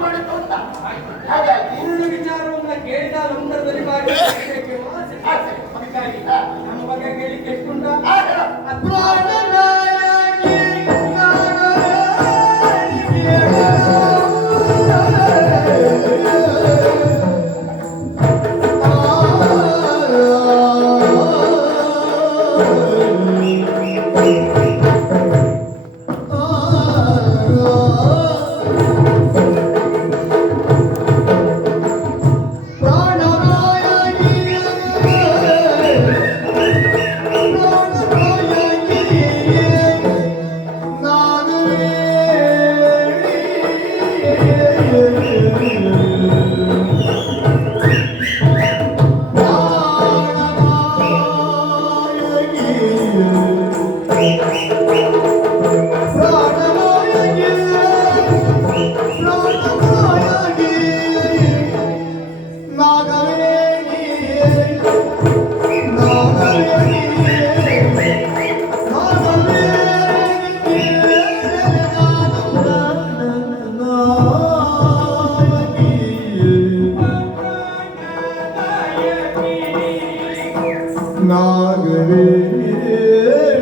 ಮಾಡಿದ್ದು ಅಂತ. ಹಾಗಾಗಿ ಪೂರ್ಣ ವಿಚಾರವನ್ನ ಕೇಳಿದ ನಂತರದಲ್ಲಿ ಮಾಡಿ. ಆಸೆ. ಅದಕ್ಕಾಗಿ ನಮ್ಮ ಬಗ್ಗೆ ಕೇಳಿಕ್ಕೆ ಎಷ್ಟುಂಟ ಆ ಹೇಳ.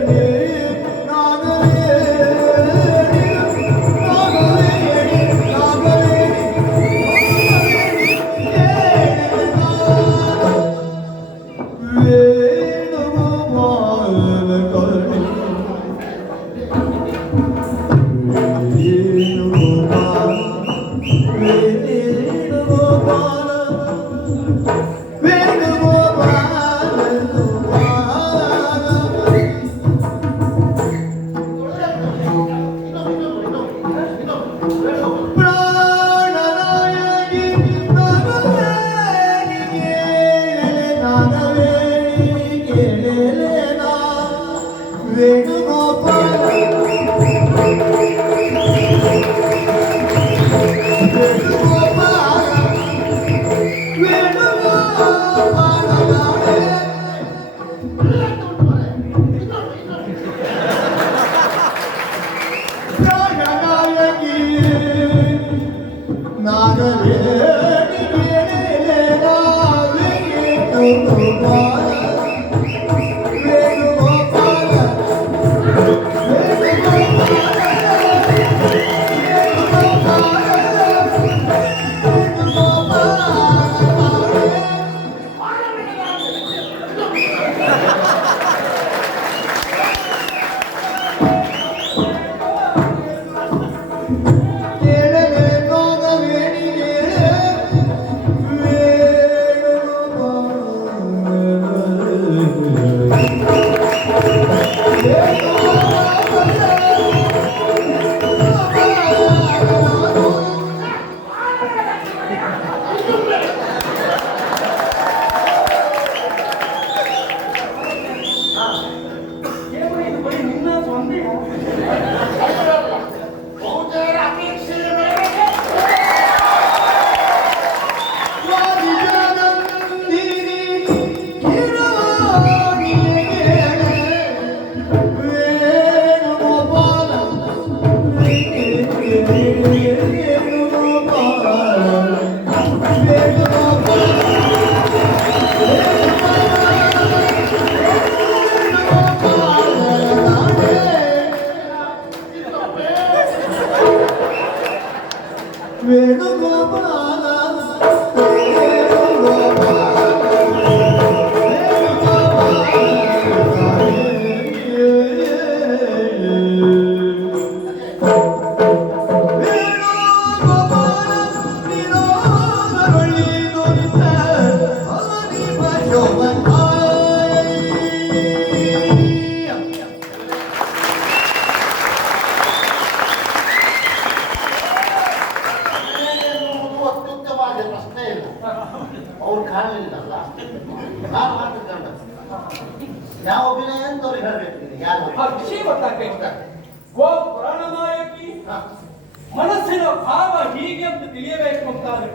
ತಿಳಿಯಬೇಕು ಅಂತಾದ್ರೆ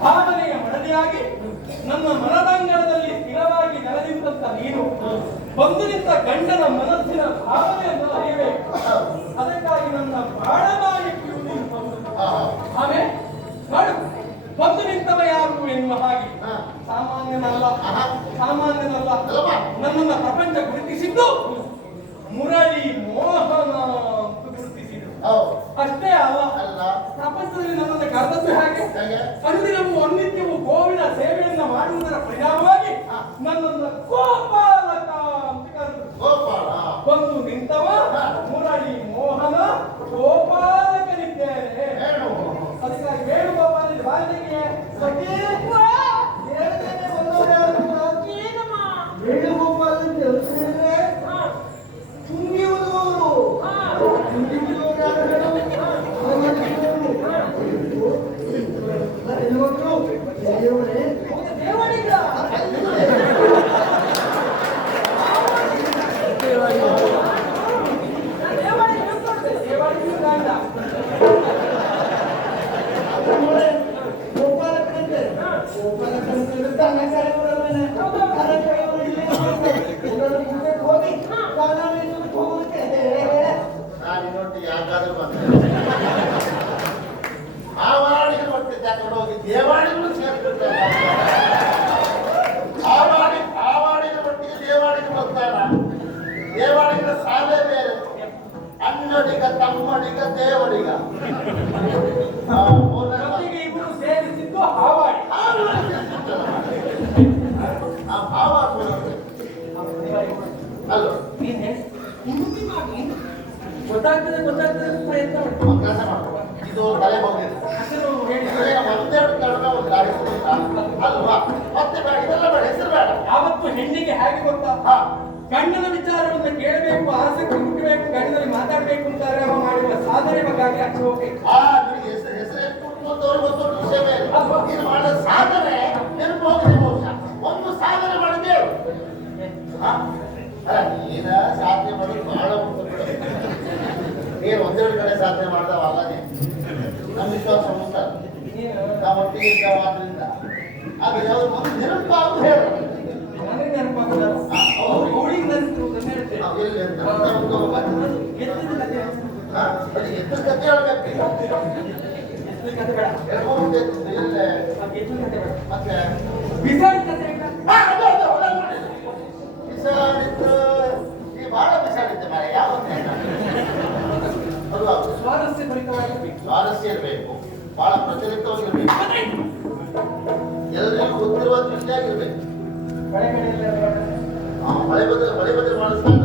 ಭಾವನೆಯ ಮಡದಿಯಾಗಿ ನಮ್ಮ ಮನದಂಗಣದಲ್ಲಿ ಸ್ಥಿರವಾಗಿ ನೆಲೆದಿರುವಂತ ನೀನು ಬಂದು ನಿಂತ ಗಂಡನ ಮನಸ್ಸಿನ ಭಾವನೆಯನ್ನು ಅರಿಯಬೇಕು. ಅದಕ್ಕಾಗಿ ನನ್ನ ಬಾಳಬಾಯಿ ಆಮೇಲೆ ಬಂದು ನಿಂತವ ಯಾರು ಎನ್ನುವ ಹಾಗೆ. ಸಾಮಾನ್ಯನಲ್ಲ. ಸಾಮಾನ್ಯನಲ್ಲ. ನನ್ನನ್ನು ಪ್ರಪಂಚ ಗುರುತಿಸಿದ್ದು ಮುರಳಿ ನನ್ನನ್ನು ಗೋಪಾಲಕ ಅಂತ ಕರೆದ್ರು. ಗೋಪಾಲ. ಬಂದು ನಿಂತವ ಮುರಳಿ ಮೋಹನ ಗೋಪಾಲಕನಿದ್ದೇನೆ ಹೇಳು ಅದಕ್ಕಾಗಿ ವೇಣುಗೋಪಾಲನ ಬಾಲ್ಯಕ್ಕೆ ಸಖಿ. ಹೇಳ್ತೇನೆ ಬಂದವರು ಯಾರು? ಕೂಡ ಅಂತ ಹೇಳ್ತೇನೆ ಇನ್ನೊಟ್ಟಿಗೆ ಯಾಕಾದ್ರೂ ಬಂದೆ ಆ ಹೊಟ್ಟೆ ತಗೊಂಡು ಹೋಗಿ ದೇವಾಡಿಗಳು ಸೇರ್ಬಿಡ್ತಾರೆ ಆ ವಾಡಿ ಆ ವಾಡಿಗೆ ಒಟ್ಟಿಗೆ ದೇವಾಡಿಗೆ ಬರ್ತಾರ ದೇವಾಡಿಗಳ ಸಾಲೇ ಬೇರೆ. ಅಣ್ಣಡಿಗ ತಮ್ಮಡಿಗ ದೇವಡಿಗ ಇಬ್ಬರು ಸೇರಿಸಿದ್ದು ಹಾವಾಡಿ. ಆ ಭಾವ. ಅಲ್ವ ನೀನ್ ಹೇಳು. ಹಿಂದಿ ಮಾಡಿ. ಗೊತ್ತಾಗ್ತದೆ ಗೊತ್ತಾಗ್ತದೆ ಪ್ರಯತ್ನ ಇದು ತಲೆ ಹೋಗಿದೆ ಒಂದೆರಡು ಕಡಿಮೆ ಒಂದು ಗಾಡಿ ಅಲ್ವಾ ಮತ್ತೆ ಬೇಡ ಇದೆಲ್ಲ ಬೇಡ ಹೆಸರು ಬೇಡ. ಯಾವತ್ತು ಹೆಣ್ಣಿಗೆ ಹೇಗೆ ಗೊತ್ತಾ? ಗಂಡನ ವಿಚಾರವನ್ನು ಕೇಳಬೇಕು ಆಸಕ್ತಿ ಹುಟ್ಟಬೇಕು ಗಂಡನಲ್ಲಿ ಮಾತಾಡಬೇಕು ಅಂತ ಅವ ಮಾಡುವ ಸಾಧನೆ ಬಗ್ಗೆ ಹೋಗ್ಬೇಕು. ಆ ನಿನಗೆ ಹೆಸರು ಹೆಸರು ಎಷ್ಟು ಗೊತ್ತವ್ರು ಗೊತ್ತವ್ರು ಸೇವೆ ಬೇರೆ ನೀನು ಮಾಡೋ ಸಾಧನೆ ನೆನಪು ಹೋಗಿದೆ ಬಹುಶಃ. ಒಂದು ಸಾಧನೆ ಮಾಡಿದೆ ಹಾ ಅಲ್ಲ ನೀನ ಸಾಧನೆ ಮಾಡೋದು ಬಹಳ ಉಂಟು ಬಿಡು. ನೀನು ಒಂದೆರಡು ಕಡೆ ಸಾಧನೆ ಮಾಡ್ದವಲ್ಲ ಅಲ್ಲದೆ ನಮ್ಮ ವಿಶ್ವಾಸ ಏನು ನಾವು ಒಟ್ಟಿಗೆ ಯಾವ್ದು ಒಂದು ಮತ್ತೆ ಇರಬೇಕು ಬಹಳ ಪ್ರಚಲಿತವಾಗಿರ್ಬೇಕು ಕಥೆ. ಎಲ್ಲರಿಗೂ ಗೊತ್ತಿರುವ ವಿಷಯ ಆಗಿರ್ಬೇಕು ಕಡೆ ಕಡೆಯಲ್ಲಿ ಬೇಡ. ಆ, ಮಳೆ ಬದಲು ಮಳೆ ಬದಲು ಮಾಡಿಸ್ತಾರೆ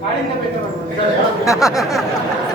காளிந்த பெற்றவர்கள்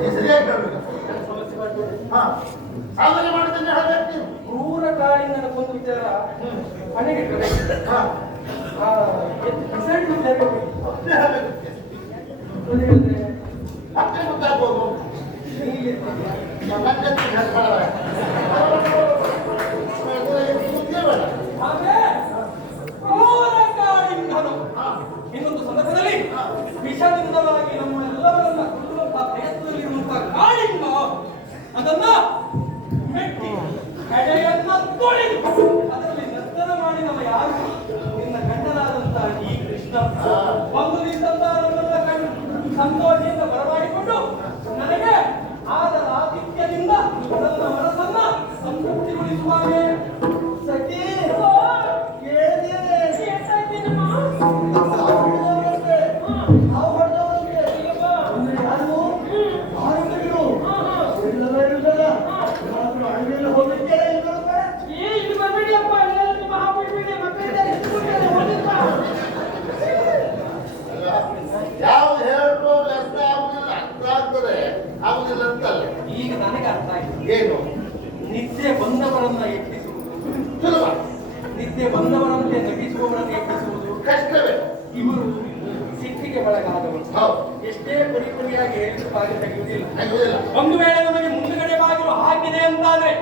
ಹೆಸರಿಯಾಗಿ ಹಾ. ಸಾಧನೆ ಮಾಡಿದ್ರೆ ಹೇಳ್ಬೇಕು ನೀವು. ಕ್ರೂರ ಗಾಳಿ ನನಗೊಂದು ವಿಚಾರ ಮನೆಗೆ ಮತ್ತೆ ಗೊತ್ತಾಗ್ಬೋದು. ಬಂದವರನ್ನ ಯತ್ನಿಸುವುದು ಸುಲಭ ನಿದ್ದೆ ಬಂದವರಂತೆ ನಗಿಸುವವರನ್ನು ಯತ್ನಿಸುವುದು ಕಷ್ಟವೇ. ಇವರು ಸಿಟ್ಟಿಗೆ ಒಳಗಾದವರು. ಎಷ್ಟೇ ಪುರಿ ಪುರಿಯಾಗಿ ಹೇಳಿದ್ರು ಬಾಗಿ ತೆಗೆಯುವುದಿಲ್ಲ. ಒಂದು ವೇಳೆ ನಮಗೆ ಮುಂದುಗಡೆ ಬಾಗಿಲು ಹಾಕಿದೆ ಅಂತಾದ್ರೆ.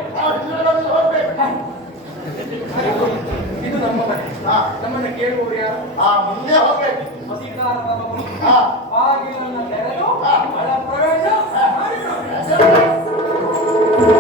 ಇದು ನಮ್ಮ ಮನೆ. ನಮ್ಮನ್ನ ಕೇಳುವವರು ಯಾರು? ಆ ಮುಂದೆ ಹೋಗ್ಬೇಕು. ಮಸೀದಾರ ಬಾಗಿಲನ್ನು ತೆರೆದು ಒಳ ಪ್ರವೇಶ ಮಾಡಿದ್ರು